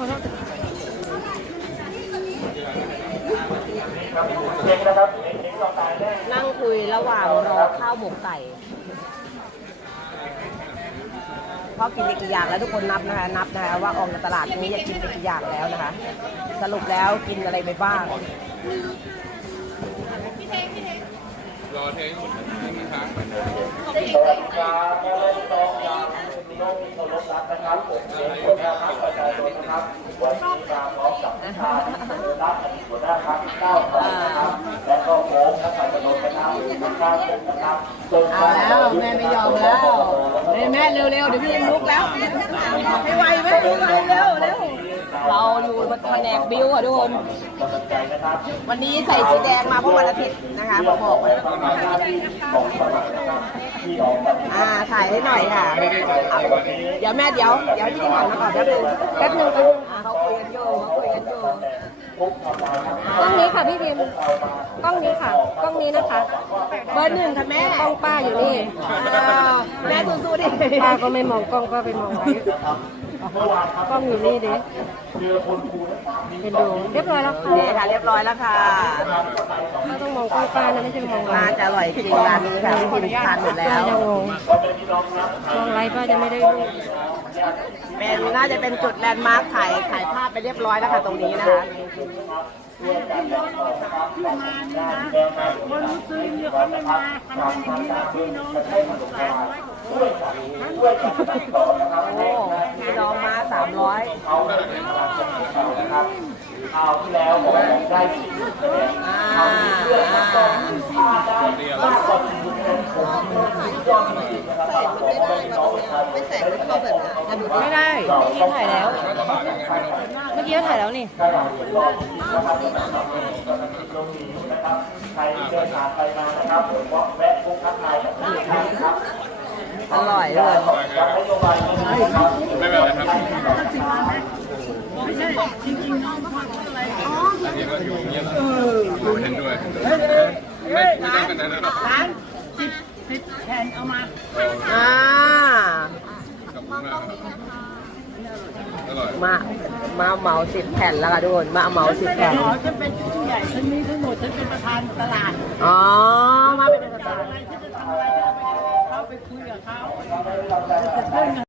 ขอโทษนั่งคุยระหว่างรอข้าวหมกไก่เพราะกินไปกี่อย่างแล้วทุกคนนับนะคะนับนะคะว่าออกจากตลาดนี้จะกินไปกี่อย่างแล้วนะคะ สรุปแล้วกินอะไรไปบ้างรอเทงหมดให้มันค้างไปนะสวัสดีครับแม่เล่นามพี่น้องที่เคารพรักนะครับผมเองหัวหน้าพรรคประชาชนนะครับวันนี้มาพร้อมกับท่านรัฐอดีตหัวหน้าพรรคเก้าวไกลนะครับ และก็โค้งนักการเมืองนะครับทุกท่านนะครับจนเอาแล้วแม่ไม่ยอมแล้วแม่แม่เร็วๆเดี๋ยวพี่ลุกแล้วไม่ไหวไหมไม่ไหวเร็วเร็วเราอยู่บนแผนกบิวอะทุกคนกำลังใจนะครับวันนี้ใส่สีแดงมาเพราะวันอาทิตย์นะคะบอกบอกไว้ทำหน้าที่ของสมัครนะครับที่ออกแบบ อ่าถ่ายให้หน่อยค่ะเอาเดี๋ยวแม่เดี๋ยวเดี๋ยวพี่หันมาก่อนแป๊บนึงแป๊บนึงแป๊บนึงอ่าเขาคุยกันอยู่เขาคุยกันอยู่กล้องนี้ค่ะพี่พิมพ์กล้องนี้ค่ะกล้องนี้นะคะ เบอร์หนึ่งค่ะแม่ กล้องป้าอยู่นี่อ้าวแม่สู้ๆดิป้าก็ไม่มองกล้องป้าไปมองไว้กล้องอยู่นี่ดิเป็นดูเรียบร้อยแล้วค่ะนี่ค่ะเรียบร้อยแล้วค่ะป้าต้องมองกล้องป้านะไม่ใช่มองเราน่าจะอร่อยจริงร้านนี้ค่ะพี่พิมทานหมดแล้ป้าวจะงงมองไรป้าจะไม่ได้รูปเป็นน่าจะเป็นจุดแลนด์มาร์คถ่ายถ่ายภาพไปเรียบร้อยแล้วค่ะตรงนี้นะคะโอ้พี่น้องมาสามร้อยนะครับคราวที่แล้วผมได้สี่คะแนนอ่าเดียว มากกว่าสี่คะแนนผมยอดจริงๆนะครับฝากบอกพ่อแม่พี่ น้องประชาชนไม่ไม่เข้าแบบนั้ไม่ได้เมื่อกี้ถ่ายแล้ว เมื่อกี้ถ่ายแล้วนี่อยู่รอบนี้นะครับสำหรับเรามีนะครับใครเดินทางไปมานะครับผมก็แวะพบทักทายกับพี่นครับอร่อยเลยจากนโยบายนี้นะครับไม่เป็นไรครับไม่ใช่จริงๆน้องเขาอะไรอ๋ออยู่เงียบเห็นด้วยไม่ไม่ต้กันนะหรอกร้านเอออ่า ขอบคุณมากครับอร่อย มามาเหมาสิบแผ่นแล้วค่ะทุกคนมาเหมาสิบแผ่น ฉันเป็นผู้ใหญ่ฉันมีทั้งหมดฉันเป็นประธานตลาดอ๋อ มาเป็นประจำอะไรฉันจะทำอะไรฉันจะไปเข้าไปคุยกับเขาจะเพิ่ม